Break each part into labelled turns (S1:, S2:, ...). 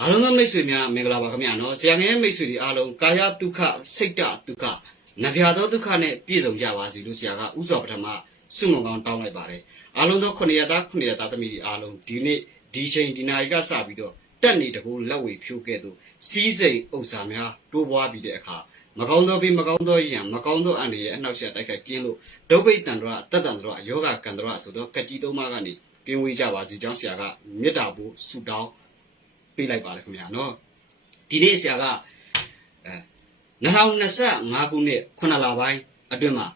S1: အားလုံးသောမိတ်ဆွေများမင်္ဂလာပါခင်ဗျာနော်ဆရာငယ်မိတ်ဆွေတွေအားလုံးကာယဒုက္ခစိတ်တဒုက္ခနဗျာသောဒုက္ခနဲ့ပြည့်စုံကြပါစေလို့ဆရာကဥစွာပထမဆုမွန်ကောင်းတောင်းလိုက်ပါတယ်အားလုံးသောခုနှစ်ရသားခုနှစ်ရသားသမီးတွေအားလုံးဒီနေ့ဒီချိန်ဒီနာရီကစပြီးတော့တက်နေတကူလက်ဝေဖြိုးခဲ့သူစီးစိမ်ဥစ္စာများတိုးပွားပြီးတဲ့အခါမကောင်းသောပြီးမကောင်းသောရံမကောင်းသောအန္တရာယ်အနှောက်အယှက်တိုက်ခိုက်ကင်းလို့ဒုက္ခိတန္တရအတ္တတန္တရယောဂကန္တရဆိုတော့ကတိသုံးပါးကနေကင်းဝေးကြပါစေကြောင်းဆရာကမေတ္တာဖို့ဆုတောင်း ပေးလိုက်ပါတယ်ခင်ဗျာနော်ဒီနေ့ဆရာကအဲ2025ခုနှစ်9လပိုင်းအတွင်းမှာ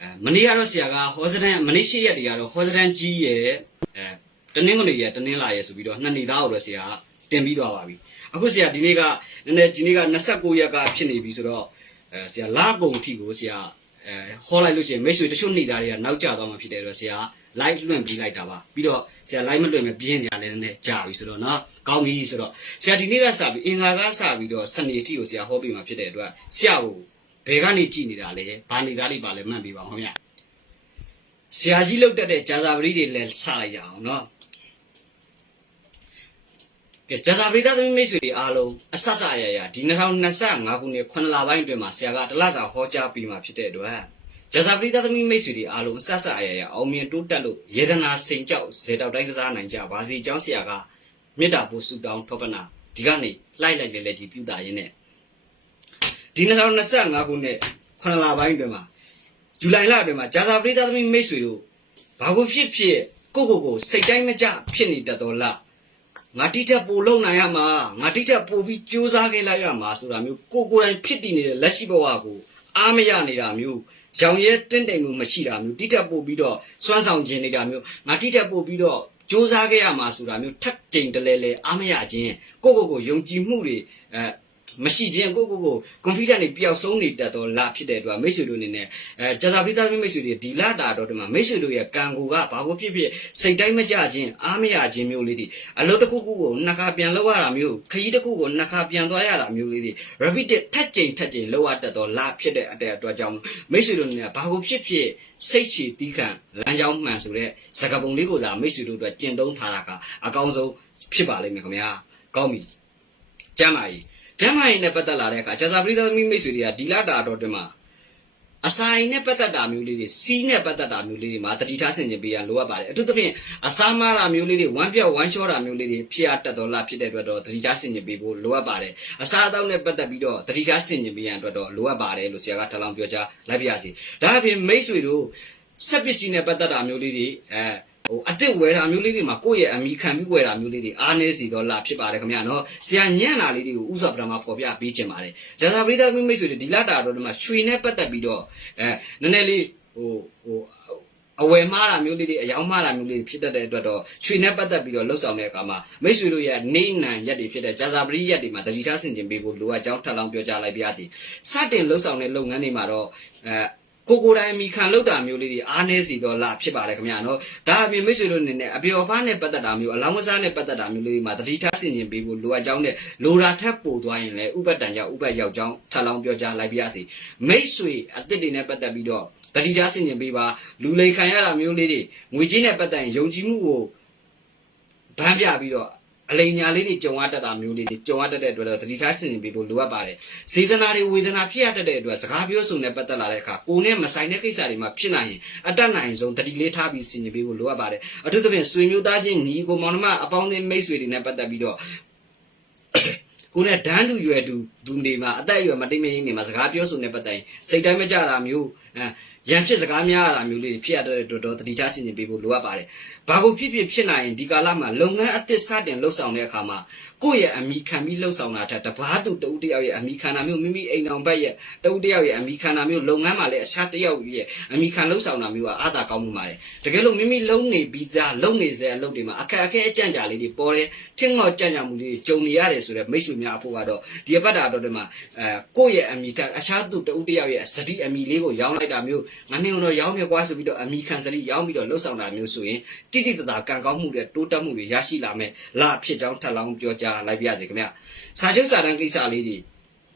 S1: အဲမနေ့ကတော့ဆရာကဟောစတန်မနေ့ရှိရက်တွေကတော့ဟောစတန်ကြီးရဲ့အဲတနင်္ဂနွေရက်တနင်္လာရက်ဆိုပြီးတော့နှစ်နေ့သားကိုတော့ဆရာကတင်ပြီးသွားပါပြီအခုဆရာဒီနေ့ကနည်းနည်းဒီနေ့က29ရက်ကဖြစ်နေပြီဆိုတော့အဲဆရာလာကုံအထိကိုဆရာအဲဟောလိုက်လို့ရှိရင်မိတ်ဆွေတချို့နေသားတွေကနောက်ကျသွားမှဖြစ်တယ်ဆိုတော့ဆရာ live လွှင့်ပေးလိုက်တာပါပြီးတော့ဆရာ live မလွှင့်မပြင်းကြလဲနဲ့ကြာပြီဆိုတော့နော်ကောင်းပြီဆိုတော့ဆရာဒီနေ့ကစပြီးအင်္ဂါကစပြီးတော့စနေထိကိုဆရာဟောပြီးမှဖြစ်တဲ့အတွက်ဆရာကိုဘယ်ကနေကြည်နေတာလဲဘာနေသားလေးပါလဲမှတ်ပြီးပါဦးခင်ဗျဆရာကြီးလောက်တက်တဲ့ဂျာစာပရိတွေလည်းစလိုက်ရအောင်နော်ကဲဂျာစာပရိသသမီးမိတ်ဆွေတွေအားလုံးအဆက်ဆက်ရရဒီ2025ခုနှစ်9လပိုင်းအတွင်းမှာဆရာကတလဆာဟောကြားပြီးမှဖြစ်တဲ့အတွက် ဂျဇပတိသသမီးမိတ်ဆွေတွေအားလုံးဆက်ဆက်အရရအောင်မြင်တိုးတက်လို့ယေဒနာစိန်ကြောက်ဇေတောက်တိုင်းကစားနိုင်ကြပါစေကြောင်းဆရာကမေတ္တာပို့ဆုတောင်းထောပနာဒီကနေ့လိုက်လိုက်လေလေကြီးပြုတာရင်းနဲ့ဒီ2025ခုနှစ်9လပိုင်းတွင်မှာဇူလိုင်လတွင်မှာဂျာဇာပရိသသမီးမိတ်ဆွေတို့ဘာကိုဖြစ်ဖြစ်ကိုကိုကိုစိတ်တိုင်းမကြဖြစ်နေတတ်တော်လားငါတိတက်ပို့လုံနိုင်ရမှာငါတိတက်ပို့ပြီးစူးစမ်းခဲ့လိုက်ရမှာဆိုတာမျိုးကိုကိုယ်တိုင်ဖြစ်တည်နေတဲ့လက်ရှိဘဝကိုအားမရနေတာမျိုး ရောင်ရဲတင့်တယ်မှုမရှိတာမျိုးတိတက်ပို့ပြီးတော့စွမ်းဆောင်ခြင်းနေတာမျိုးငါတိတက်ပို့ပြီးတော့ကြိုးစားခဲ့ရမှာဆိုတာမျိုးထပ်ကြိမ်တလဲလဲအားမရခြင်းကိုကိုကိုယုံကြည်မှုတွေအဲ မရှိခြင်းကိုကိုကို confident တွေပျောက်ဆုံးနေတတ်တော့လာဖြစ်တဲ့အတွက်မိတ်ဆွေတို့အနေနဲ့အဲကြာစာပိသားမိတ်ဆွေတွေဒီလာတာတော့ဒီမှာမိတ်ဆွေတို့ရဲ့ကံကိုကဘာကိုဖြစ်ဖြစ်စိတ်တိုင်းမကြခြင်းအားမရခြင်းမျိုးလေးတွေအလုပ်တစ်ခုခုကိုနှစ်ခါပြန်လုပ်ရတာမျိုးခရီးတစ်ခုကိုနှစ်ခါပြန်သွားရတာမျိုးလေးတွေ repeated ထက်ကြိမ်ထက်ကြိမ်လုပ်ရတတ်တော့လာဖြစ်တဲ့အတဲ့အတွက်ကြောင့်မိတ်ဆွေတို့အနေနဲ့ဘာကိုဖြစ်ဖြစ်စိတ်ချတီးခံလမ်းကြောင်းမှန်ဆိုတဲ့စကားပုံလေးကိုလာမိတ်ဆွေတို့အတွက်ကျင့်သုံးထားတာကအကောင်းဆုံးဖြစ်ပါလိမ့်မယ်ခင်ဗျာကောင်းပြီကျမ်းပါကြီး ကျမ်းမာရေးနဲ့ပတ်သက်လာတဲ့အခါဂျာစာပရိသသမီးမိတ်ဆွေတွေကဒီလာတာတော့တင်မှာအဆိုင်နဲ့ပတ်သက်တာမျိုးလေးတွေစီးနဲ့ပတ်သက်တာမျိုးလေးတွေမှာတတိထားဆင်ခြင်ပေးရလိုအပ်ပါတယ်အထူးသဖြင့်အစာမားတာမျိုးလေးတွေဝမ်းပြောက်ဝမ်းလျှောတာမျိုးလေးတွေဖြစ်ရတတ်တော်လားဖြစ်တဲ့အတွက်တော့တတိထားဆင်ခြင်ပေးဖို့လိုအပ်ပါတယ်အစာအသောက်နဲ့ပတ်သက်ပြီးတော့တတိထားဆင်ခြင်ပေးရန်အတွက်တော့လိုအပ်ပါတယ်လို့ဆရာကထပ်လောင်းပြောကြားလိုက်ပါရစေဒါအပြင်မိတ်ဆွေတို့ဆက်ပစ္စည်းနဲ့ပတ်သက်တာမျိုးလေးတွေအဲ ဟိုအစ်စ်ဝယ်တာမျိုးလေးတွေမှာကိုယ့်ရဲ့အမိခံပြီးဝယ်တာမျိုးလေးတွေအားနည်းစီတော့လာဖြစ်ပါတယ်ခင်ဗျာနော်ဆရာညံ့တာလေးတွေကိုဥစွာပထမဖော်ပြပေးခြင်းပါတယ်ဇာသာပရိသတ်မိတ်ဆွေတွေဒီလတာတော့ဒီမှာရွှေနဲ့ပတ်သက်ပြီးတော့အဲနည်းနည်းလေးဟိုဟိုအဝယ်မှားတာမျိုးလေးတွေအယောင်မှားတာမျိုးလေးဖြစ်တတ်တဲ့အတွက်တော့ရွှေနဲ့ပတ်သက်ပြီးတော့လှုပ်ဆောင်တဲ့အခါမှာမိတ်ဆွေတို့ရဲ့နေနံရက်တွေဖြစ်တဲ့ဂျာဇာပရိရက်တွေမှာတတိထားဆင်ခြင်ပေးဖို့လိုအပ်ကြောင်းထပ်လောင်းပြောကြားလိုက်ပါရစေစတင်လှုပ်ဆောင်တဲ့လုပ်ငန်းတွေမှာတော့အဲ ကိုကိုယ်တိုင်မိခံလောက်တာမျိုးလေးတွေအားနည်းစီတော့လာဖြစ်ပါတယ်ခင်ဗျာနော်ဒါအပြင်မိတ်ဆွေတို့အနေနဲ့အပျော်ဖားနဲ့ပတ်သက်တာမျိုးအလောင်းဝစားနဲ့ပတ်သက်တာမျိုးလေးတွေမှာတတိထားဆင်ခြင်ပေးဖို့လိုအပ်ကြောင်းနဲ့လိုရာထက်ပိုသွားရင်လည်းဥပတန်ကြောင့်ဥပရောက်ကြောင်းထပ်လောင်းပြောကြားလိုက်ပါရစေမိတ်ဆွေအသစ်တွေနဲ့ပတ်သက်ပြီးတော့တတိထားဆင်ခြင်ပေးပါလူလိန်ခံရတာမျိုးလေးတွေငွေကြေးနဲ့ပတ်သက်ရင်ယုံကြည်မှုကိုဗန်းပြပြီးတော့ အလိန်ညာလေးတွေကြုံရတတ်တာမျိုးလေးတွေကြုံရတတ်တဲ့အတွက်တော့သတိထားရှင်းနေပြီးဖို့လိုအပ်ပါတယ်။စေတနာတွေဝေဒနာဖြစ်ရတတ်တဲ့အတွက်စကားပြောဆိုနေပတ်သက်လာတဲ့အခါကိုယ်နဲ့မဆိုင်တဲ့ကိစ္စတွေမှာဖြစ်နိုင်ရင်အတတ်နိုင်ဆုံးတတိလေးထားပြီးဆင်ခြင်ပေးဖို့လိုအပ်ပါတယ်။အထူးသဖြင့်ဆွေမျိုးသားချင်းညီကိုမောင်နှမအပေါင်းအသင်းမိတ်ဆွေတွေနဲ့ပတ်သက်ပြီးတော့ကိုယ်နဲ့ဒန်းတူရွယ်တူသူတွေမှာအသက်အရွယ်မတိတ်မရင်းနေမှာစကားပြောဆိုနေပတ်သက်ရင်စိတ်တိုင်းမကြတာမျိုးအဲရန်ဖြစ်စကားများရတာမျိုးလေးတွေဖြစ်ရတဲ့အတွက်တော့တတိထားဆင်ခြင်ပေးဖို့လိုအပ်ပါတယ်။ ဘာကိုဖြစ်ဖြစ်ဖြစ်နိုင်ရင်ဒီကာလမှာလုပ်ငန်းအသစ်စတင်လှုပ်ဆောင်တဲ့အခါမှာကိုယ့်ရဲ့အမိခံပြီးလှုပ်ဆောင်တာထက်တပားသူတဦးတယောက်ရဲ့အမိခံတာမျိုးမိမိအိမ်တော်ဘက်ရဲ့တဦးတယောက်ရဲ့အမိခံတာမျိုးလုပ်ငန်းမှာလည်းအခြားတယောက်ရဲ့အမိခံလှုပ်ဆောင်တာမျိုးကအားသာကောင်းမှုပါတယ်။တကယ်လို့မိမိလုံနေပြီးသားလုံနေစေအလုပ်တွေမှာအခက်အခဲအကြံကြာလေးတွေပေါ်တယ်ထင်းငေါ့ကြံ့ကြမှုလေးတွေကြုံနေရတယ်ဆိုတော့မိတ်ဆွေများအဖို့ကတော့ဒီအပတ်တာတော့ဒီမှာအဲကိုယ့်ရဲ့အမိထက်အခြားသူတဦးတယောက်ရဲ့စတိအမိလေးကိုရောင်းလိုက်တာမျိုးငါနေတော့ရောင်းနေကွာဆိုပြီးတော့အမိခံစတိရောင်းပြီးတော့လှုပ်ဆောင်တာမျိုးဆိုရင်တိတိတသာကံကောင်းမှုတွေတိုးတက်မှုတွေရရှိလာမယ်လာဖြစ်ကြောင်းထပ်လောင်းပြောကြားလိုက်ပါရစေခင်ဗျာစာချုပ်စာတမ်းကိစ္စလေးတွေ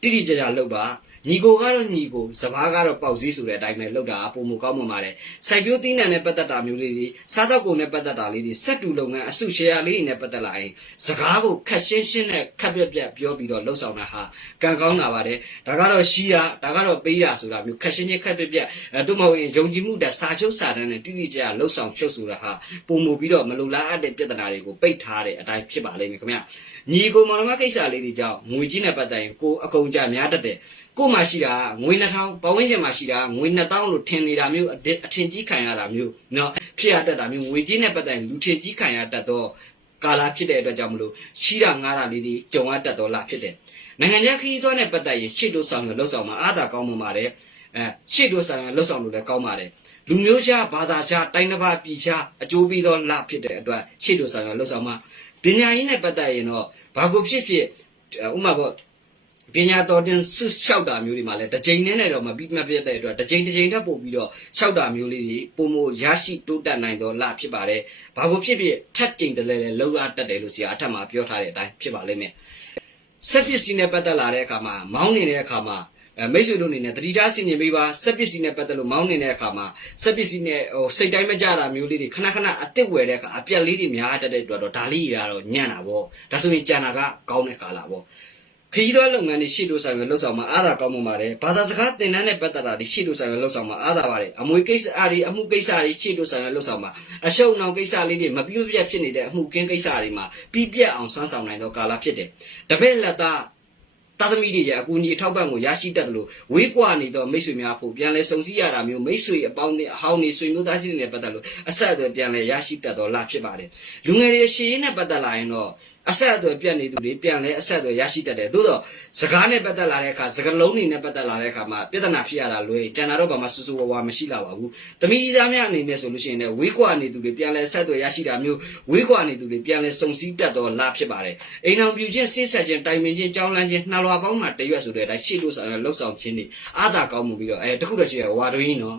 S1: တိတိကျကျလုပ်ပါ ညီကိုကတော့ညီကိုစပားကတော့ပေါက်စည်းဆိုတဲ့အတိုင်းပဲလောက်တာပုံမကောင်းမှမှာတယ်စိုက်ပျိုးသီးနှံနဲ့ပတ်သက်တာမျိုးလေးတွေစားတော့ကုန်နဲ့ပတ်သက်တာလေးတွေစက်တူလုပ်ငန်းအစုရှယ်ယာလေးတွေနဲ့ပတ်သက်လာရင်စကားကိုခက်ရှင်းရှင်းနဲ့ခက်ပြက်ပြက်ပြောပြီးတော့လှုပ်ဆောင်တာဟာကံကောင်းတာပါတယ်ဒါကတော့ရှိတာဒါကတော့ပေးတာဆိုတာမျိုးခက်ရှင်းရှင်းခက်ပြက်ပြက်အဲသူမဟုတ်ရင်ယုံကြည်မှုတက်စာချုပ်စာတမ်းနဲ့တိတိကျကျလှုပ်ဆောင်ချုပ်ဆိုတာဟာပုံမူပြီးတော့မလိုလားအပ်တဲ့ပြဿနာတွေကိုပိတ်ထားတဲ့အတိုင်းဖြစ်ပါလိမ့်မယ်ခင်ဗျညီကိုမောင်နှမကိစ္စလေးတွေကြောင့်ငွေကြီးနဲ့ပတ်သက်ရင်ကိုအကုန်ကြများတတ်တယ် ကို့မှာရှိတာငွေ2000ပတ်ဝန်းကျင်မှာရှိတာငွေ2000လို့ထင်နေတာမျိုးအအထင်ကြီးခံရတာမျိုးเนาะဖြစ်ရတတ်တာမျိုးငွေကြီးနဲ့ပတ်သက်ရင်လူထင်ကြီးခံရတတ်တော့ကာလာဖြစ်တဲ့အတွက်ကြောင့်မလို့ရှိတာငားတာလေးတွေကြုံရတတ်တော့လားဖြစ်တယ်နိုင်ငံခြားခရီးသွားနဲ့ပတ်သက်ရင်ရှေ့တို့ဆောင်ရလှုပ်ဆောင်မှာအားသာကောင်းမှပါတယ်အဲရှေ့တို့ဆောင်ရလှုပ်ဆောင်လို့လည်းကောင်းပါတယ်လူမျိုးခြားဘာသာခြားတိုင်းတစ်ပါးပြည်ခြားအကျိုးပြီးတော့လဖြစ်တဲ့အတွက်ရှေ့တို့ဆောင်ရလှုပ်ဆောင်မှာပညာရေးနဲ့ပတ်သက်ရင်တော့ဘာကိုဖြစ်ဖြစ်ဥပမာပေါ့ ပညာတော်တင်ဆုလျှောက်တာမျိုးတွေမှာလည်းတစ်ကြိမ်နဲ့နဲ့တော့မပြီးမပြတ်တဲ့အတွက်တစ်ကြိမ်တစ်ကြိမ်တက်ပို့ပြီးတော့လျှောက်တာမျိုးလေးတွေပုံမရရှိတိုးတက်နိုင်တော့လဖြစ်ပါတယ်။ဘာကိုဖြစ်ဖြစ်ထက်ကြိမ်တလဲလဲလောက်ရတတ်တယ်လို့ဆရာအထက်မှာပြောထားတဲ့အတိုင်းဖြစ်ပါလိမ့်မယ်။စက်ပစ္စည်းနဲ့ပတ်သက်လာတဲ့အခါမှာမောင်းနေတဲ့အခါမှာအဲမိတ်ဆွေတို့အနေနဲ့တတိထားဆင်ခြင်ပေးပါစက်ပစ္စည်းနဲ့ပတ်သက်လို့မောင်းနေတဲ့အခါမှာစက်ပစ္စည်းနဲ့ဟိုစိတ်တိုင်းမကြတာမျိုးလေးတွေခဏခဏအစ်စ်ဝယ်တဲ့အခါအပြက်လေးတွေများတတ်တဲ့အတွက်တော့ဒါလေးရတော့ညံ့တာပေါ့ဒါဆိုရင်ကြံတာကကောင်းတဲ့ကာလာပေါ့ ခရီးသွားလုပ်ငန်းတွေရှေ့တို့ဆိုင်ရလှုပ်ဆောင်မှာအားသာကောင်းမှုပါတယ်ဘာသာစကားသင်တန်းနဲ့ပတ်သက်တာတွေရှေ့တို့ဆိုင်ရလှုပ်ဆောင်မှာအားသာပါတယ်အမွေကိစ္စအားတွေအမှုကိစ္စတွေရှေ့တို့ဆိုင်ရလှုပ်ဆောင်မှာအရှုံနောင်ကိစ္စလေးတွေမပြည့်ပြည့်ဖြစ်နေတဲ့အမှုကင်းကိစ္စတွေမှာပြီးပြတ်အောင်ဆွမ်းဆောင်နိုင်သောကာလဖြစ်တယ်တပည့်လက်သားတာသမီတွေရဲ့အကူအညီအထောက်ပံ့ကိုရရှိတတ်တယ်လို့ဝေးကွာနေသောမိတ်ဆွေများဖို့ပြန်လဲစုံစည်းရတာမျိုးမိတ်ဆွေအပေါင်းတွေအဟောင်းတွေဆွေမျိုးသားချင်းတွေနဲ့ပတ်သက်လို့အဆက်အသွယ်ပြန်လဲရရှိတတ်သောလဖြစ်ပါတယ်လူငယ်တွေအရှိရေးနဲ့ပတ်သက်လာရင်တော့ အဆက်အသွယ်ပြတ်နေသူတွေပြန်လဲအဆက်အသွယ်ရရှိတတ်တယ်သို့တော့စကားနဲ့ပတ်သက်လာတဲ့အခါစကားလုံးတွေနဲ့ပတ်သက်လာတဲ့အခါမှာပြဿနာဖြစ်ရတာလွယ်ကျန်တာတော့ဘာမှစူးစူးဝါးဝါမရှိလာပါဘူးတမီးစားများအနေနဲ့ဆိုလို့ရှိရင်လည်းဝေးကွာနေသူတွေပြန်လဲဆက်သွယ်ရရှိတာမျိုးဝေးကွာနေသူတွေပြန်လဲစုံစည်းတတ်တော့လာဖြစ်ပါတယ်အိမ်အောင်ပြူချင်းစိတ်ဆက်ချင်းတိုင်ပင်ချင်းကြောင်းလန်းချင်းနှလွာပေါင်းမှာတရွက်ဆိုတဲ့အတိုင်းရှေ့လို့ဆောင်ရလှုပ်ဆောင်ခြင်းတွေအာသာကောင်းမှုပြီးတော့အဲတခုတော့ရှိရဝါတော်ကြီးနော်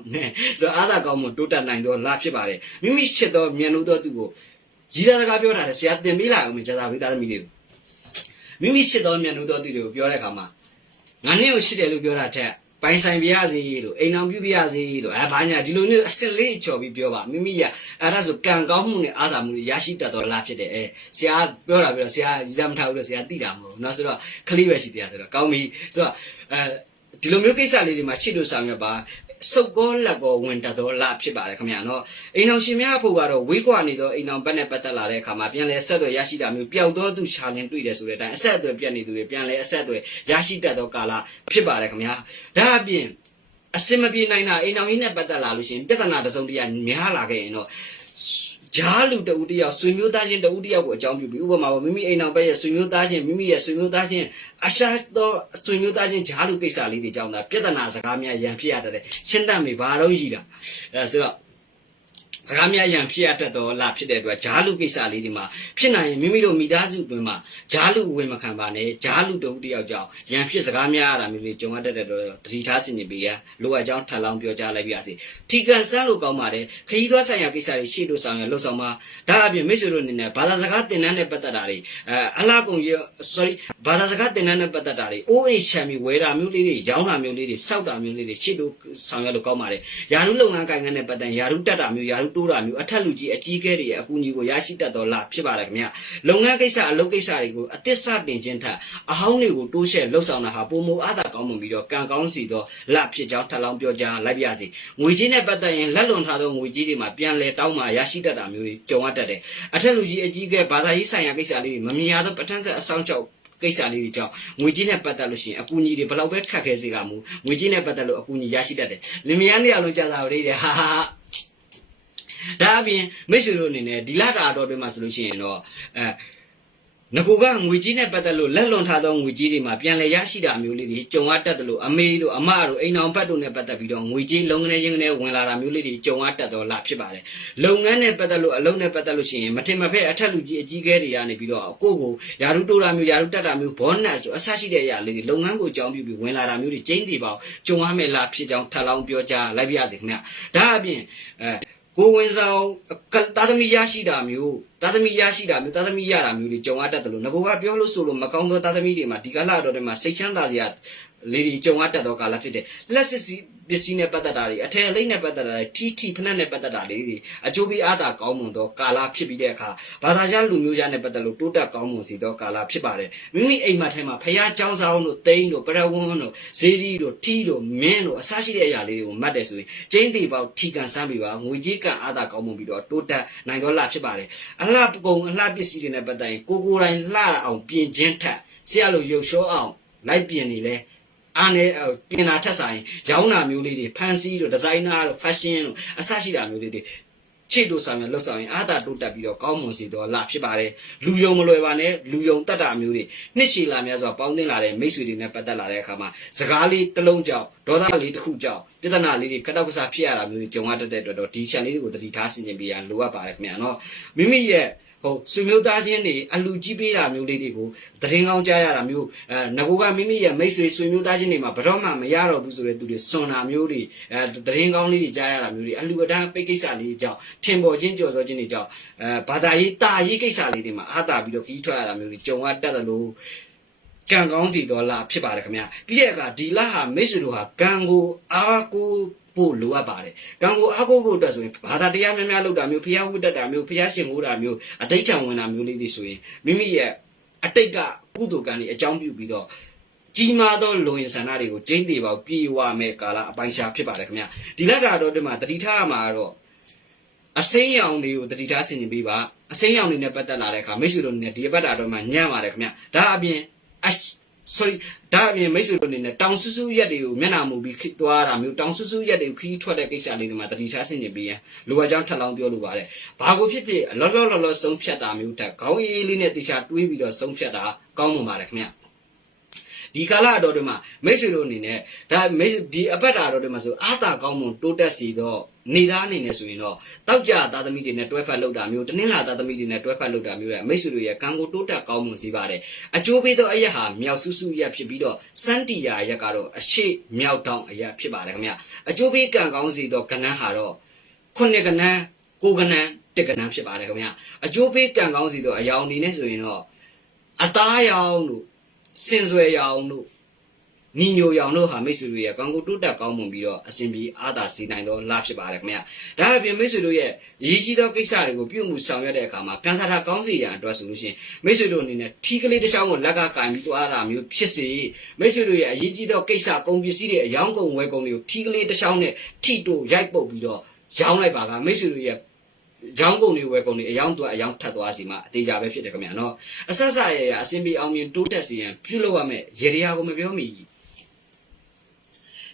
S1: ဆိုတော့အာသာကောင်းမှုတိုးတက်နိုင်တော့လာဖြစ်ပါတယ်မိမိချစ်သောမြန်လို့သောသူကို ရည်သားစကားပြောတာလေဆရာတင်ပေးလာအောင်မြင်ကြတာဝိသားသမီးလေးကို မိမိချစ်တော်မြတ်လို့တော်သူတွေကိုပြောတဲ့အခါမှာငါနဲ့ကိုချစ်တယ်လို့ပြောတာထက်ပိုင်ဆိုင်ပြရစီလို့အိမ်အောင်ပြုပြရစီလို့အဲဘာညာဒီလိုမျိုးအစစ်လေးချော်ပြီးပြောပါမိမိရအဲ့ဒါဆိုကံကောင်းမှုနဲ့အာသာမှုတွေရရှိတတ်တော်လားဖြစ်တယ်အဲဆရာပြောတာပြောဆရာရည်စားမထားဘူးလို့ဆရာသိတာမဟုတ်ဘူးเนาะဆိုတော့ခလေးပဲရှိတရားဆိုတော့ကောင်းပြီဆိုတော့အဲဒီလိုမျိုးကိစ္စလေးတွေမှာချစ်လို့ဆောင်ရွက်ပါ စုပ်ကောလက်ကောဝင်တတ်တော်လားဖြစ်ပါတယ်ခင်ဗျာနော်အိမ်အောင်ရှင်များဖို့ကတော့ဝေးကွာနေတော့အိမ်အောင်ဘက်နဲ့ပတ်သက်လာတဲ့အခါမှာပြန်လဲဆက်သွယ်ရရှိတာမျိုးပျောက်တော့သူခြာလင်းတွေ့တယ်ဆိုတဲ့အတိုင်းအဆက်အသွယ်ပြတ်နေသူတွေပြန်လဲအဆက်အသွယ်ရရှိတတ်သောကာလဖြစ်ပါတယ်ခင်ဗျာဒါအပြင်အစင်မပြေနိုင်တာအိမ်အောင်ကြီးနဲ့ပတ်သက်လာလို့ရှိရင်ပြဿနာတစ်စုံတစ်ရာများလာခဲ့ရင်တော့ ဂျားလူတဦးတယောက်ဆွေမျိုးသားချင်းတဦးတယောက်ကိုအကြောင်းပြုပြီးဥပမာပေါ့မိမိအိမ်အောင်ဘက်ရဲ့ဆွေမျိုးသားချင်းမိမိရဲ့ဆွေမျိုးသားချင်းအရှာသောဆွေမျိုးသားချင်းဂျားလူကိစ္စလေးတွေကြောင့်ဒါပြဿနာစကားများရန်ဖြစ်ရတဲ့ရှင်းတတ်မိဘာတော့ရှိတာအဲဆိုတော့ စကားများရန်ဖြစ်ရတတ်တော့လာဖြစ်တဲ့အတွက်ဂျားလူကိစ္စလေးတွေမှာဖြစ်နိုင်ရင်မိမိတို့မိသားစုအတွင်းမှာဂျားလူဝင်မခံပါနဲ့ဂျားလူတဦးတယောက်ကြောင့်ရန်ဖြစ်စကားများရတာမျိုးတွေကြုံရတတ်တဲ့တော့တတိထားစင်နေပြီရလိုအပ်ကြောင်းထပ်လောင်းပြောကြားလိုက်ပါစေထီကန်ဆန်းလို့ကောင်းပါတယ်ခရီးသွားဆိုင်ရာကိစ္စတွေရှေ့လို့ဆောင်ရလှုပ်ဆောင်ပါဒါအပြင်မိတ်ဆွေတို့အနေနဲ့ဘာသာစကားသင်တန်းနဲ့ပတ်သက်တာတွေအဲအလားကုန်ရ sorry ဘာသာစကားသင်တန်းနဲ့ပတ်သက်တာတွေအိုးအိမ်ချမ်းပြီးဝယ်တာမျိုးလေးတွေရောင်းတာမျိုးလေးတွေစောက်တာမျိုးလေးတွေရှေ့လို့ဆောင်ရလို့ကောင်းပါတယ်ယာရုလုပ်ငန်းကိုင်ငန်းနဲ့ပတ်သက်ယာရုတက်တာမျိုးယာရုတိုးတာမျိုးအထက်လူကြီးအကြီးကဲတွေရဲ့အကူအညီကိုရရှိတတ်တော်လားဖြစ်ပါတယ်ခင်ဗျလုပ်ငန်းကိစ္စအလုပ်ကိစ္စတွေကိုအသစ်စတင်ခြင်းထက်အဟောင်းတွေကိုတိုးရှဲလှုပ်ဆောင်တာဟာပုံမူအားသာကောင်းမှုပြီးတော့ကံကောင်းစီတော့လဖြစ်ကြောင်းထပ်လောင်းပြောကြားလိုက်ပါရစေငွေကြီးနဲ့ပတ်သက်ရင်လက်လွန်ထားသောငွေကြီးတွေမှာပြန်လဲတောင်းမှရရှိတတ်တာမျိုးတွေကြုံရတတ်တယ်အထက်လူကြီးအကြီးကဲဘာသာရေးဆိုင်ရာကိစ္စလေးတွေမမြင်ရသောပဋ္ဌာန်းဆက်အဆောင်ချောက်ကိစ္စလေးတွေကြောင့်ငွေကြီးနဲ့ပတ်သက်လို့ရှိရင်အကူအညီတွေဘယ်လောက်ပဲခက်ခဲစေကမူငွေကြီးနဲ့ပတ်သက်လို့အကူအညီရရှိတတ်တယ်လင်မယားလေးအလုံးကြတာလေးတွေဟာဟာဟာ ဒါအပြင်မိတ်ဆွေတို့အနေနဲ့ဒီလတာတော်တွေမှာဆိုလို့ရှိရင်တော့အဲငကူကငွေကြီးနဲ့ပတ်သက်လို့လက်လွန်ထားသောငွေကြီးတွေမှာပြန်လည်ရရှိတာမျိုးလေးတွေကြုံရတတ်တယ်လို့အမေတို့အမတို့အိမ်အောင်ဘတ်တို့နဲ့ပတ်သက်ပြီးတော့ငွေကြီးလုံငနေရင်းနဲ့ဝင်လာတာမျိုးလေးတွေကြုံရတတ်တော့လားဖြစ်ပါတယ်လုပ်ငန်းနဲ့ပတ်သက်လို့အလုပ်နဲ့ပတ်သက်လို့ရှိရင်မထင်မဖက်အထက်လူကြီးအကြီးကဲတွေကနေပြီးတော့ကိုယ့်ကိုယာရုတိုးတာမျိုးယာရုတက်တာမျိုးဘောနတ်ဆိုအဆရှိတဲ့အရာလေးတွေလုပ်ငန်းကိုအကြောင်းပြုပြီးဝင်လာတာမျိုးတွေကျင်းသေးပါအောင်ကြုံရမယ်လားဖြစ်ကြောင်းထပ်လောင်းပြောကြားလိုက်ပါရစေခင်ဗျဒါအပြင်အဲ ကိုဝင်ဆောင်တာသမီရရှိတာမျိုးတာသမီရရှိတာမျိုးတာသမီရတာမျိုးတွေကြုံရတတ်တယ်လို့ငကိုကပြောလို့ဆိုလို့မကောင်းသောတာသမီတွေမှာဒီကလာတော့တွေမှာစိတ်ချမ်းသာစရာလေးတွေကြုံရတတ်သောကာလဖြစ်တယ်လက်စစ်စီ ပစ္စည်းနဲ့ပတ်သက်တာတွေအထယ်အလိမ့်နဲ့ပတ်သက်တာတွေထီထီဖနက်နဲ့ပတ်သက်တာတွေအကျိုးပေးအားသာကောင်းမွန်သောကာလဖြစ်ပြီးတဲ့အခါဘာသာခြားလူမျိုးခြားနဲ့ပတ်သက်လို့တိုးတက်ကောင်းမွန်စီသောကာလဖြစ်ပါတယ်မိမိအိမ်မထဲမှာဖရားเจ้าဆောင်တို့တိန်းတို့ပရဝန်းတို့ဇေဒီတို့ထီတို့မင်းတို့အစရှိတဲ့အရာလေးတွေကိုမှတ်တယ်ဆိုရင်ကျင်းတီပေါက်ထီကန်စမ်းပြီးပါငွေကြီးကန်အားသာကောင်းမွန်ပြီးတော့တိုးတက်နိုင်သောလဖြစ်ပါတယ်အလှပကုံအလှပစ္စည်းတွေနဲ့ပတ်သက်ရင်ကိုကိုယ်တိုင်လှအောင်ပြင်ခြင်းထက်ဆရာလိုရုပ်ရှောအောင်လိုက်ပြင်နေလဲ အားနဲ့ပြင်တာထက်ဆိုင်ရောင်းတာမျိုးလေးတွေဖန်စီတို့ဒီဇိုင်နာတို့ဖက်ရှင်တို့အစရှိတာမျိုးလေးတွေချစ်တို့ဆောင်ရလှုပ်ဆောင်ရင်အားသာတိုးတက်ပြီးတော့ကောင်းမွန်စီတော့လာဖြစ်ပါတယ်လူယုံမလွယ်ပါနဲ့လူယုံတတ်တာမျိုးတွေနှစ်ရှည်လာများစွာပေါင်းသင်းလာတဲ့မိတ်ဆွေတွေနဲ့ပတ်သက်လာတဲ့အခါမှာစကားလေးတစ်လုံးကြောင့်ဒေါသလေးတစ်ခုကြောင့်ပြဿနာလေးတွေခက်တော့ကစားဖြစ်ရတာမျိုးတွေကြုံရတတ်တဲ့အတွက်တော့ဒီ channel လေးကိုတတိထားဆင်ခြင်ပေးရလိုအပ်ပါတယ်ခင်ဗျာနော်မိမိရဲ့ ဟုတ်ဆွေမျိုးသားချင်းတွေအလူကြီးပေးတာမျိုးလေးတွေကိုသတင်းကောင်းကြားရတာမျိုးအဲငကိုကမိမိရဲ့မိတ်ဆွေဆွေမျိုးသားချင်းတွေမှာဘယ်တော့မှမရတော့ဘူးဆိုတဲ့သူတွေစွန်တာမျိုးတွေအဲသတင်းကောင်းလေးတွေကြားရတာမျိုးတွေအလူအတန်းပိတ်ကိစ္စလေးတွေကြောင့်ထင်ပေါ်ချင်းကြော်စောချင်းတွေကြောင့်အဲဘာသာရေးတာရေးကိစ္စလေးတွေမှာအားတာပြီးတော့ခီးထွက်ရတာမျိုးတွေကြုံရတတ်တယ်လို့ကံကောင်းစီတော်လာဖြစ်ပါတယ်ခင်ဗျာပြီးတဲ့အခါဒီလဟာမိတ်ဆွေတို့ဟာကံကိုအားကို ဖို့လိုအပ်ပါတယ်။ကံကိုအားကိုးဖို့အတွက်ဆိုရင်ဘာသာတရားများများလုပ်တာမျိုးဖျားဝတ်တတ်တာမျိုးဖျားရှင်မိုးတာမျိုးအတိတ်ချံဝင်တာမျိုးလေးတွေဆိုရင်မိမိရဲ့အတိတ်ကကုသိုလ်ကံတွေအကြောင်းပြုပြီးတော့ကြီးမားသောလူရင်ဆန္ဒတွေကိုကျင်းတည်ပေါပြေဝမဲ့ကာလအပိုင်းရှားဖြစ်ပါတယ်ခင်ဗျာဒီလက်တာတော့ဒီမှာတတိထားရမှာကတော့အစိမ်းရောင်တွေကိုတတိထားဆင်ခြင်ပေးပါအစိမ်းရောင်တွေနဲ့ပတ်သက်လာတဲ့အခါမိတ်ဆွေတို့နဲ့ဒီအပတ်တာတော့မှညံ့ပါတယ်ခင်ဗျာဒါအပြင်အ sorry ဒါအပြင်မိတ်ဆွေတို့အနေနဲ့တောင်ဆူဆူရက်တွေကိုမျက်နှာမူပြီးခိသွားတာမျိုးတောင်ဆူဆူရက်တွေကိုခီးထွက်တဲ့ကိစ္စလေးတွေမှာတတိထားဆင်ခြင်ပေးရန်လိုအပ်ကြောင်းထပ်လောင်းပြောလိုပါတယ်ဘာကိုဖြစ်ဖြစ်လောလောလောလောဆုံးဖြတ်တာမျိုးတက်ခေါင်းအေးလေးနဲ့တေချာတွေးပြီးတော့ဆုံးဖြတ်တာကောင်းမွန်ပါတယ်ခင်ဗျာဒီကာလအတော်တွေမှာမိတ်ဆွေတို့အနေနဲ့ဒါမိတ်ဒီအပတ်တာတော်တွေမှာဆိုအာသာကောင်းမွန်တိုးတက်စီတော့ နေသားအနေနဲ့ဆိုရင်တော့တောက်ကြသားသမီးတွေနဲ့တွဲဖက်လုပ်တာမျိုးတနင်္လာသားသမီးတွေနဲ့တွဲဖက်လုပ်တာမျိုးတွေမိတ်ဆွေတို့ရဲ့ကံကိုတိုးတက်ကောင်းမွန်စေပါတယ်အကျိုးပေးသောအရက်ဟာမြောက်စုစုရက်ဖြစ်ပြီးတော့စန်းတီယာရက်ကတော့အရှိမြောက်တောင်အရက်ဖြစ်ပါတယ်ခင်ဗျအကျိုးပေးကံကောင်းစေသောကဏ္ဍဟာတော့ခုနှစ်ကဏ္ဍကိုကဏ္ဍတစ်ကဏ္ဍဖြစ်ပါတယ်ခင်ဗျအကျိုးပေးကံကောင်းစေသောအယောင်အနေနဲ့ဆိုရင်တော့အသားရောင်တို့စင်ဆွဲရောင်တို့ ညီညိုရောင်တို့ဟာမိတ်ဆွေတို့ရဲ့ကောင်းကိုတိုးတက်ကောင်းမွန်ပြီးတော့အစဉ်ပြေအားသာစီနိုင်သောလဖြစ်ပါတယ်ခင်ဗျာဒါအပြင်မိတ်ဆွေတို့ရဲ့ရည်ကြီးသောကိစ္စတွေကိုပြုမှုဆောင်ရွက်တဲ့အခါမှာကန်ဆာတာကောင်းစီရန်အတွက်ဆိုလို့ရှိရင်မိတ်ဆွေတို့အနေနဲ့ထီးကလေးတစ်ချောင်းကိုလက်ကကင်ပြီးသွားတာမျိုးဖြစ်စေမိတ်ဆွေတို့ရဲ့အရေးကြီးသောကိစ္စကုန်ပစ္စည်းတွေအယောင်းကုန်ဝယ်ကုန်တွေကိုထီးကလေးတစ်ချောင်းနဲ့ထိတို့ရိုက်ပုတ်ပြီးတော့ရောင်းလိုက်ပါကမိတ်ဆွေတို့ရဲ့ရောင်းကုန်တွေဝယ်ကုန်တွေအယောင်းသွားအယောင်းထပ်သွားစီမှာအသေးကြပဲဖြစ်တယ်ခင်ဗျာနော်အဆက်ဆက်ရရအစင်ပြေအောင်မြင်တိုးတက်စီရန်ပြုလုပ်ရမယ်ရေရရာကိုမပြောမိ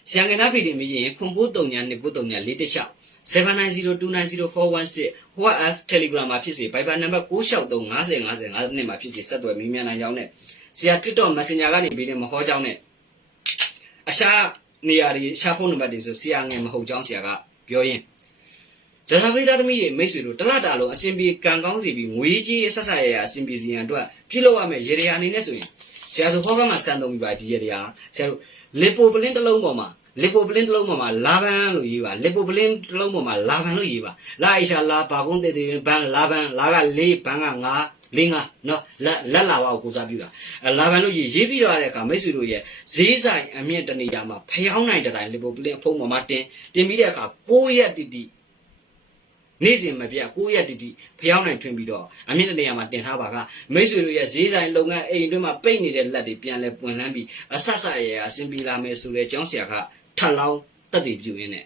S1: ဆရာငနာဖီတင်မိရင်ခွန်ဖိုးတုံညာနှစ်ကိုတုံညာလေးတစ်လျှောက်790290416 WhatsApp Telegram မှာဖြစ်စေ Viber နံပါတ်96350505နဲ့မှာဖြစ်စေဆက်သွယ်မိမြန်နိုင်ကြောင်းနဲ့ဆရာ Twitter Messenger ကနေပြီးနေမဟောကြောင်းနဲ့အရှာနေရာတွေရှာဖုန်းနံပါတ်တွေဆိုဆရာငယ်မဟုတ်ကြောင်းဆရာကပြောရင်ဇာတာပရိသတ်သမီးတွေမိတ်ဆွေတို့တလတာလုံးအစဉ်ပြေကံကောင်းစီပြီးငွေကြီးဆက်ဆက်ရရအစဉ်ပြေစီရန်အတွက်ပြုလုပ်ရမယ်ရေရရာအနေနဲ့ဆိုရင်ဆရာဆိုဟောကမှာစံသုံးပြီးပါဒီရေရရာဆရာတို့ လီပိုပလင်းတစ်လုံးပေါ်မှာလီပိုပလင်းတစ်လုံးပေါ်မှာလာဘန်လို့ရေးပါလီပိုပလင်းတစ်လုံးပေါ်မှာလာဘန်လို့ရေးပါလာအိရှာလာဘာကုန်းတေတေဘန်လာဘန်လာက၄ဘန်က9လင်းကနော်လက်လက်လာပါကိုစားပြတာအဲလာဘန်လို့ရေးရေးပြီးတော့တဲ့အခါမိတ်ဆွေတို့ရဲ့ဈေးဆိုင်အမြင့်တနေရာမှာဖျောင်းနိုင်တဲ့တိုင်းလီပိုပလင်းအဖုံးပေါ်မှာတင်တင်ပြီးတဲ့အခါ6ရက်တိတိ နေ့စဉ်မပြတ်9ရက်တိတိဖျောင်းနိုင်ထွင်ပြီးတော့အမြင့်တနေရာမှာတင်ထားပါကမိတ်ဆွေတို့ရဲ့ဈေးဆိုင်လုပ်ငန်းအိမ်တွင်းမှာပိတ်နေတဲ့လက်တွေပြန်လဲပွင့်လန်းပြီးအဆဆရရအဆင်ပြေလာမယ်ဆိုတဲ့ကျောင်းဆရာကထပ်လောင်းတက်တည်ပြုရင်းနဲ့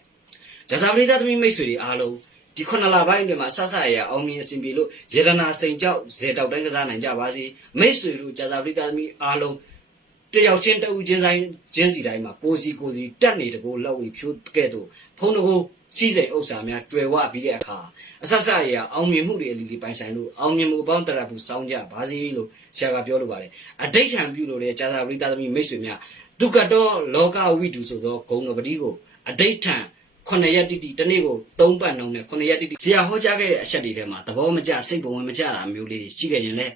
S1: ဇာဇာပရိသတ်သမီးမိတ်ဆွေတွေအားလုံးဒီခုနလပိုင်းတွေမှာဆဆရရအောင်မြင်အဆင်ပြေလို့ယေဒနာစိန်ကြောက်ဇေတောက်တိုင်းကစားနိုင်ကြပါစေမိတ်ဆွေတို့ဇာဇာပရိသတ်သမီးအားလုံးတယောက်ချင်းတဦးချင်းဆိုင်ချင်းစီတိုင်းမှာကိုစီကိုစီတက်နေတကိုလောက်ပြီးဖြိုးကဲ့သို့ဖုံးတကို စီးစိမ်ဥစ္စာများကျွယ်ဝပြီးတဲ့အခါအဆက်ဆက်ရအောင်မြင်မှုတွေအလီလီပိုင်ဆိုင်လို့အောင်မြင်မှုအပေါင်းတရဘူးစောင်းကြပါစေလို့ဆရာကပြောလိုပါတယ်အဋိဋ္ဌံပြုလို့တဲ့ဇာဇာပရိသတ်သမီးမိတ်ဆွေများဒုက္ကတောလောကဝိတုဆိုသောဂုံတော်ပတိကိုအဋိဋ္ဌံခုနှစ်ရက်တိတိတစ်နေ့ကို၃ပတ်နှုံနဲ့ခုနှစ်ရက်တိတိဆရာဟောကြားခဲ့တဲ့အချက်တွေထဲမှာသဘောမကျစိတ်ဘဝင်မကျတာမျိုးလေးရှိခဲ့ရင်လည်း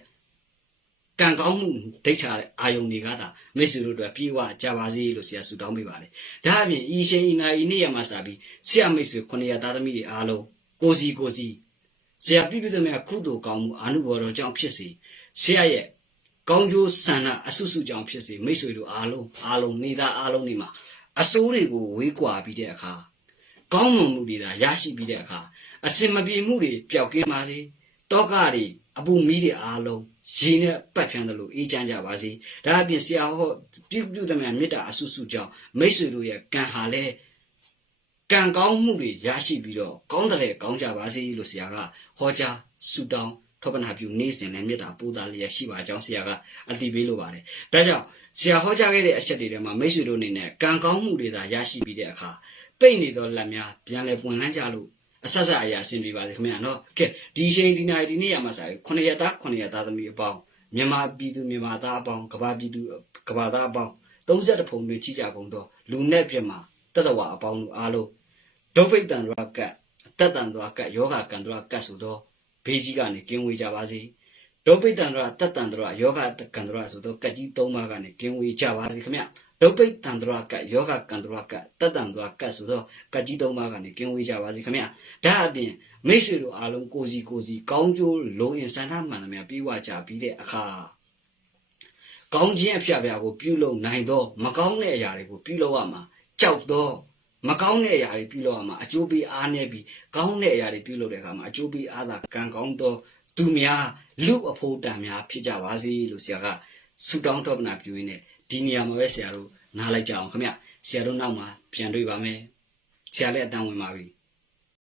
S1: ကံကောင်းမှုဒိဋ္ဌာတဲ့အာယုန်တွေကသာမိတ်ဆွေတို့အတွက်ပြေဝကြပါစေလို့ဆရာဆုတောင်းပေးပါတယ်။ဒါအပြင်ဤရှင်ဤနာဤနေ့ရမှာစပြီးဆရာမိတ်ဆွေခုနှစ်ရက်သားသမီးတွေအားလုံးကိုစီကိုစီဆရာပြည့်ပြည့်သမျှကုသိုလ်ကောင်းမှုအာနုဘော်တော်ကြောင့်ဖြစ်စေဆရာရဲ့ကောင်းကျိုးဆန္ဒအဆုစုကြောင့်ဖြစ်စေမိတ်ဆွေတို့အားလုံးအားလုံးနေသားအားလုံးနေမှာအစိုးတွေကိုဝေးကွာပြီးတဲ့အခါကောင်းမွန်မှုတွေသာရရှိပြီးတဲ့အခါအစင်မပြေမှုတွေပျောက်ကင်းပါစေတောကတွေ အပူမီးတွေအားလုံးရေနဲ့ပတ်ဖြန်းတယ်လို့အေးချမ်းကြပါစေဒါအပြင်ဆရာဟောပြုပြုသမျှမေတ္တာအဆုစုကြောင့်မိတ်ဆွေတို့ရဲ့ကံဟာလည်းကံကောင်းမှုတွေရရှိပြီးတော့ကောင်းတဲ့ကောင်းကြပါစေလို့ဆရာကဟောကြားဆုတောင်းထောပနာပြုနေ့စဉ်နဲ့မေတ္တာပို့တာလျက်ရှိပါကြောင်းဆရာကအတည်ပေးလိုပါတယ်။ဒါကြောင့်ဆရာဟောကြားခဲ့တဲ့အချက်တွေထဲမှာမိတ်ဆွေတို့အနေနဲ့ကံကောင်းမှုတွေသာရရှိပြီးတဲ့အခါပိတ်နေသောလက်များပြန်လဲပွင့်လန်းကြလို့ အဆက်ဆက်အရာအဆင်ပြေပါစေခင်ဗျာနော်။ကဲဒီအချိန်ဒီနိုင်ဒီနေ့ရမှာစားခုနှစ်ရက်သားခုနှစ်ရက်သားသမီးအပေါင်းမြန်မာပြည်သူမြန်မာသားအပေါင်းကဘာပြည်သူကဘာသားအပေါင်း30ဖုံတွေချိကြကုန်တော့လူနဲ့ပြမှာတတဝအပေါင်းတို့အားလုံးဒုဗိတံဒရကတ်အတ္တတံဒရကတ်ယောဂကံဒရကတ်ဆိုတော့ဘေးကြီးကနေကင်းဝေးကြပါစေဒုဗိတံဒရတတ္တံဒရယောဂကံဒရဆိုတော့ကတ်ကြီး၃ပါးကနေကင်းဝေးကြပါစေခင်ဗျ ဒုဗိတံဒရကတ်ယောဂကံဒရကတ်တတ္တံဒရကတ်ဆိုတော့ကတ်ကြီး၃ပါးကနေကင်းဝေးကြပါစေခင်ဗျဒါအပြင်မိတ်ဆွေတို့အားလုံးကိုစီကိုစီကောင်းကျိုးလုံရင်ဆန္ဒမှန်သမျှပြီးဝကြပြီးတဲ့အခါကောင်းခြင်းအဖျားဖျားကိုပြုလုပ်နိုင်တော့မကောင်းတဲ့အရာတွေကိုပြုလုပ်ရမှာကြောက်တော့မကောင်းတဲ့အရာတွေပြုလုပ်ရမှာအကျိုးပေးအားနေပြီးကောင်းတဲ့အရာတွေပြုလုပ်တဲ့အခါမှာအကျိုးပေးအားသာကံကောင်းတော့သူများလူအဖို့တန်များဖြစ်ကြပါစေလို့ဆရာကဆုတောင်းတော်ပနာပြုရင်းနဲ့ ဒီနေရာမှာပဲဆရာတို့နားလိုက်ကြအောင်ခင်ဗျဆရာတို့နောက်မှာပြန်တွေ့ပါမယ်ဆရာလည်းအတန်းဝင်ပါပြီ